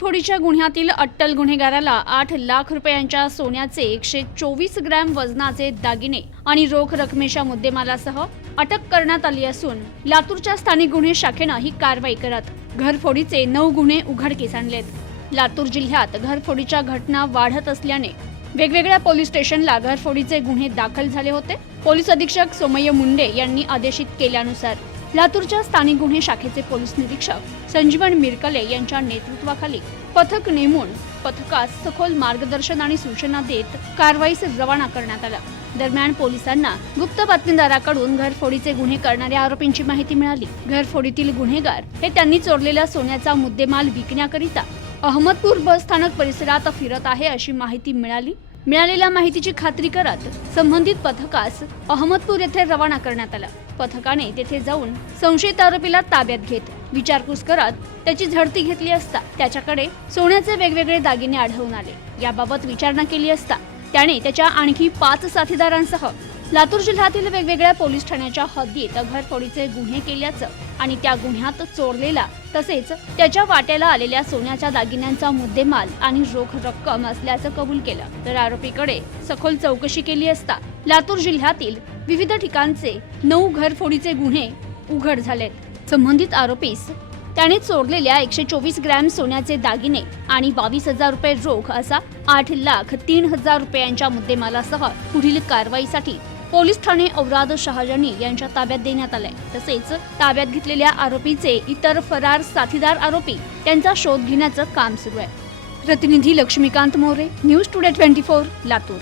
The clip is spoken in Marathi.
घरफोडीच्या गुन्ह्यातील अट्टल गुन्हेगाराला आठ लाख रुपयांच्या सोन्याचे एकशे चोवीस ग्रॅम वजनाचे दागिने आणि रोख रकमेच्या मुद्देमालासह अटक करण्यात आली असून लातूरच्या स्थानिक गुन्हे शाखेनं ही कारवाई करत घरफोडीचे नऊ गुन्हे उघडकीस आणलेत. लातूर जिल्ह्यात घरफोडीच्या घटना वाढत असल्याने वेगवेगळ्या पोलीस स्टेशनला घरफोडीचे गुन्हे दाखल झाले होते. पोलीस अधीक्षक सोमय्य मुंडे यांनी आदेशित केल्यानुसार लातूरच्या स्थानिक गुन्हे शाखेचे पोलीस निरीक्षक संजीवन मिरकले यांच्या नेतृत्वाखाली पथक नेमून पथकास सखोल मार्गदर्शन आणि सूचना देत कारवाईस रवाना करण्यात आला. दरम्यान पोलिसांना गुप्त बातमीदाराकडून घरफोडीचे गुन्हे करणाऱ्या आरोपींची माहिती मिळाली. घरफोडीतील गुन्हेगार हे त्यांनी चोरलेला सोन्याचा मुद्देमाल विकण्याकरिता अहमदपूर बस स्थानक परिसरात फिरत आहे अशी माहिती मिळाली. मिळालेल्या माहितीची खात्री करत संबंधित पथकास अहमदपूर येथे रवाना करण्यात आलं. पथकाने तेथे जाऊन संशयित आरोपीला ताब्यात घेत विचारपूस करत त्याची झडती घेतली असता त्याच्याकडे सोन्याचे वेगवेगळे दागिने आढळून आले. याबाबत विचारणा केली असता त्याने त्याच्या आणखी पाच साथीदारांसह लातूर जिल्ह्यातील वेगवेगळ्या पोलीस ठाण्याच्या हद्दीत घरफोडीचे गुन्हे केल्याचं आणि त्या गुन्ह्यात चोरलेला तसेच त्याच्या वाट्याला आलेल्या सोन्याच्या दागिन्यांचा मुद्देमाल आणि रोख रक्कम असल्याचं कबूल केलं. तर आरोपीकडे सखोल चौकशी केली असता लातूर जिल्ह्यातील विविध ठिकाणचे नऊ घरफोडीचे गुन्हे उघड झालेत. संबंधित आरोपीस त्याने चोरलेल्या एकशे चोवीस ग्रॅम सोन्याचे दागिने आणि बावीस हजार रुपये रोख असा आठ लाख तीन हजार रुपयांच्या मुद्देमालासह पुढील कारवाईसाठी पोलीस ठाणे औराद शहाजानी यांच्या ताब्यात देण्यात आलंय. तसेच ताब्यात घेतलेल्या आरोपीचे इतर फरार साथीदार आरोपी त्यांचा शोध घेण्याचं काम सुरू आहे. प्रतिनिधी Laxmikant More news today twenty four Latur.